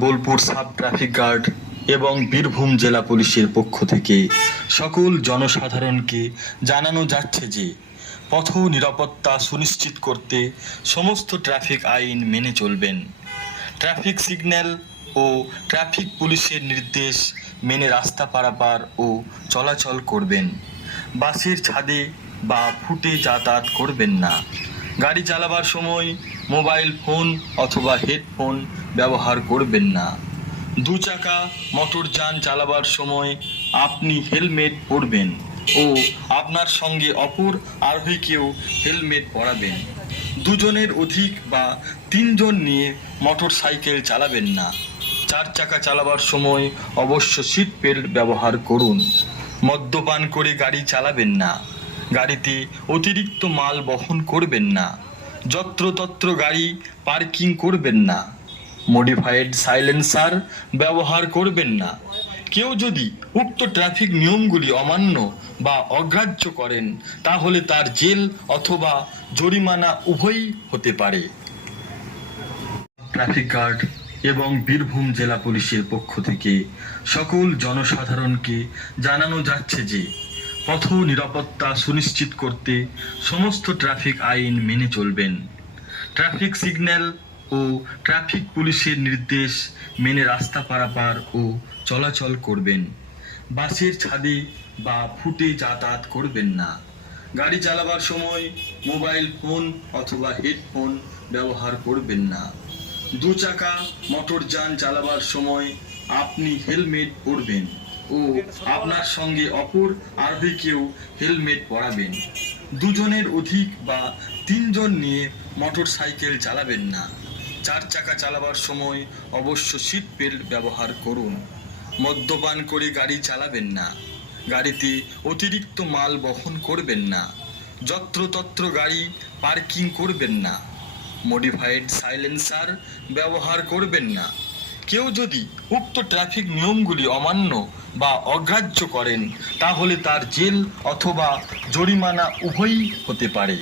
Bolpur sub traffic guard এবং বীরভূম জেলা পুলিশের পক্ষ থেকে সকল জনসাধারণকে জানানো যাচ্ছে যে পথ নিরাপত্তা সুনিশ্চিত করতে সমস্ত ট্রাফিক আইন মেনে চলবেন। ট্রাফিক সিগন্যাল ও ট্রাফিক পুলিশের নির্দেশ মেনে রাস্তা পারাপার ও চলাচল করবেন। বাসের ছাদে বা ফুটে যাতায়াত করবেন না। গাড়ি চালাবার সময় মোবাইল ফোন অথবা হেডফোন ব্যবহার করবেন না। দু চাকা মোটরযান চালাবার সময় আপনি হেলমেট পরবেন ও আপনার সঙ্গে অপর আরোহীকেও হেলমেট পরাবেন। দুজনের অধিক বা তিনজন নিয়ে মোটর সাইকেল চালাবেন না। চার চাকা চালাবার সময় অবশ্য সিট বেল্ট ব্যবহার করুন। মদ্যপান করে গাড়ি চালাবেন না। গাড়িতে অতিরিক্ত মাল বহন করবেন না। যত্রতত্র গাড়ি পার্কিং করবেন না। মডিফাইড সাইলেন্সার ব্যবহার করবেন না। কেউ যদি উক্ত ট্রাফিক নিয়মগুলি অমান্য বা অগ্রাহ্য করেন তাহলে তার জেল অথবা জরিমানা উভয়ই হতে পারে। ট্রাফিক গার্ড এবং বীরভূম জেলা পুলিশের পক্ষ থেকে সকল জনসাধারণকে জানানো যাচ্ছে যে পথ নিরাপত্তা সুনিশ্চিত করতে সমস্ত ট্রাফিক আইন মেনে চলবেন। ট্রাফিক সিগন্যাল ও ট্রাফিক পুলিশের নির্দেশ মেনে রাস্তা পারাপার ও চলাচল করবেন। বাসের ছাদে বা ফুটে যাতায়াত করবেন না। গাড়ি চালাবার সময় মোবাইল ফোন অথবা হেডফোন ব্যবহার করবেন না। দু চাকা মোটরযান চালাবার সময় আপনি হেলমেট পরবেন ও আপনার সঙ্গে অপর আরোহীকেও হেলমেট পরাবেন। দুজনের অধিক বা তিনজন নিয়ে মোটর সাইকেল চালাবেন না। চার চাকা চালাবার সময় অবশ্য সিট বেল্ট ব্যবহার করুন। মদ্যপান করে গাড়ি চালাবেন না। গাড়িতে অতিরিক্ত মাল বহন করবেন না। যত্রতত্র গাড়ি পার্কিং করবেন না। মডিফাইড সাইলেন্সার ব্যবহার করবেন না। কেউ যদি উক্ত ট্রাফিক নিয়মগুলি অমান্য বা অগ্রাহ্য করেন তাহলে তার জেল অথবা জরিমানা উভয়ই হতে পারে।